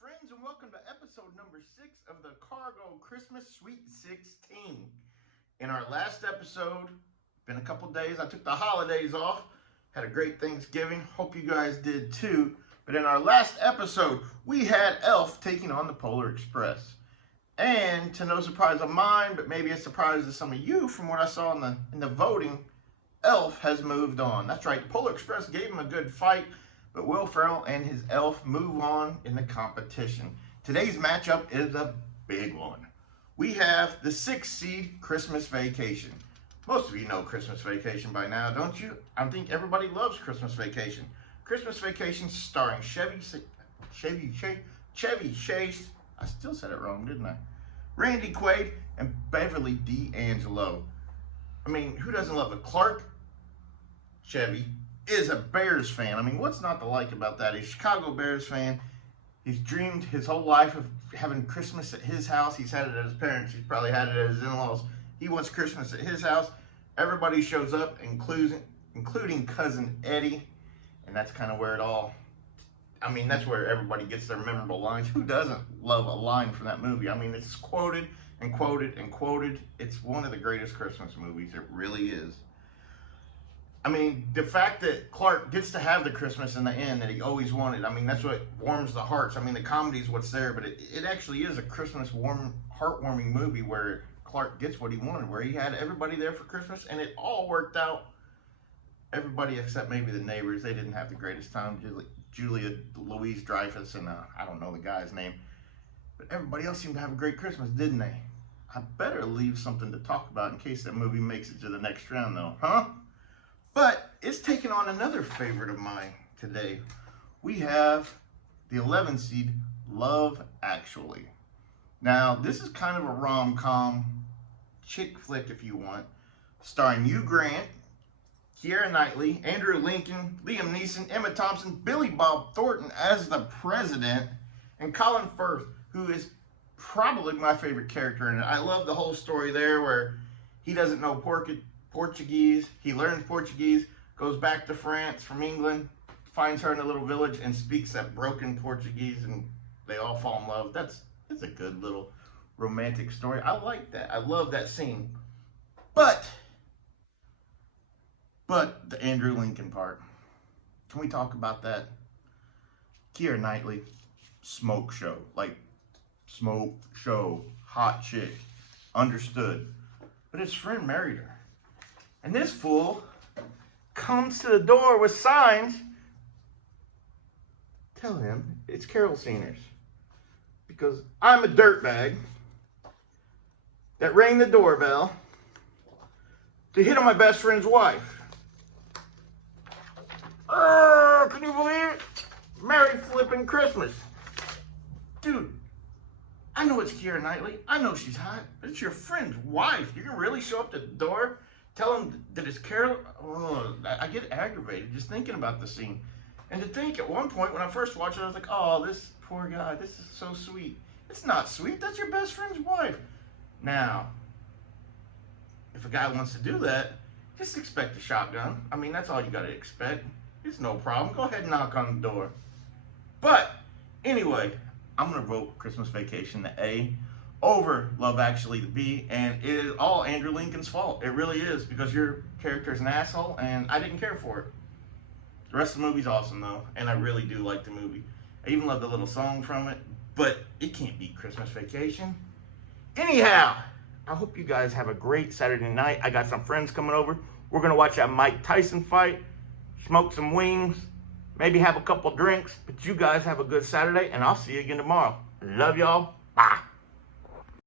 friends, and welcome to episode number 6 of the Cargo Christmas Sweet 16. In our last episode, been a couple days, I took the holidays off, had a great Thanksgiving, hope you guys did too. But in our last episode, we had Elf taking on the Polar Express. And to no surprise of mine, but maybe a surprise to some of you from what I saw in the voting, Elf has moved on. That's right, the Polar Express gave him a good fight, but Will Ferrell and his Elf move on in the competition. Today's matchup is a big one. We have the 6th seed, Christmas Vacation. Most of you know Christmas Vacation by now, don't you? I think everybody loves Christmas Vacation. Christmas Vacation starring Chevy Chase, I still said it wrong, didn't I? Randy Quaid and Beverly D'Angelo. I mean, who doesn't love it? Clark Chevy is a Bears fan. I mean, what's not to like about that? He's a Chicago Bears fan. He's dreamed his whole life of having Christmas at his house. He's had it at his parents. He's probably had it at his in-laws. He wants Christmas at his house. Everybody shows up, including Cousin Eddie. And that's kind of where it all, I mean, that's where everybody gets their memorable lines. Who doesn't love a line from that movie? I mean, it's quoted and quoted and quoted. It's one of the greatest Christmas movies. It really is. I mean, the fact that Clark gets to have the Christmas in the end that he always wanted, I mean, that's what warms the hearts. I mean, the comedy is what's there, but it actually is a Christmas heartwarming movie where Clark gets what he wanted, where he had everybody there for Christmas, and it all worked out. Everybody except maybe the neighbors, they didn't have the greatest time. Julia Louis-Dreyfus and I don't know the guy's name, but everybody else seemed to have a great Christmas, didn't they? I better leave something to talk about in case that movie makes it to the next round, though, huh? But it's taking on another favorite of mine today. We have the 11th seed, Love Actually. Now, this is kind of a rom-com chick flick, if you want, starring Hugh Grant, Keira Knightley, Andrew Lincoln, Liam Neeson, Emma Thompson, Billy Bob Thornton as the president, and Colin Firth, who is probably my favorite character in it. I love the whole story there where he doesn't know Portuguese, he learns Portuguese, goes back to France from England, finds her in a little village and speaks that broken Portuguese, and they all fall in love. It's a good little romantic story. I like that. I love that scene. But the Andrew Lincoln part, can we talk about that? Keira Knightley, smoke show, hot chick, understood. But his friend married her. And this fool comes to the door with signs. Tell him it's Carol Seniors. Because I'm a dirtbag that rang the doorbell to hit on my best friend's wife. Can you believe it? Merry flippin' Christmas. Dude, I know it's Keira Knightley. I know she's hot. But it's your friend's wife. You can really show up to the door, tell him that it's Carol. Oh, I get aggravated just thinking about the scene. And to think at one point when I first watched it, I was like, oh, this poor guy, this is so sweet. It's not sweet. That's your best friend's wife. Now, if a guy wants to do that, just expect a shotgun. I mean, that's all you got to expect. It's no problem. Go ahead and knock on the door. But anyway, I'm going to vote Christmas Vacation the A over Love Actually the B, and it is all Andrew Lincoln's fault. It really is, because your character is an asshole, and I didn't care for it. The rest of the movie's awesome, though, and I really do like the movie. I even love the little song from it, but it can't beat Christmas Vacation. Anyhow, I hope you guys have a great Saturday night. I got some friends coming over. We're going to watch that Mike Tyson fight, smoke some wings, maybe have a couple drinks, but you guys have a good Saturday, and I'll see you again tomorrow. Love y'all.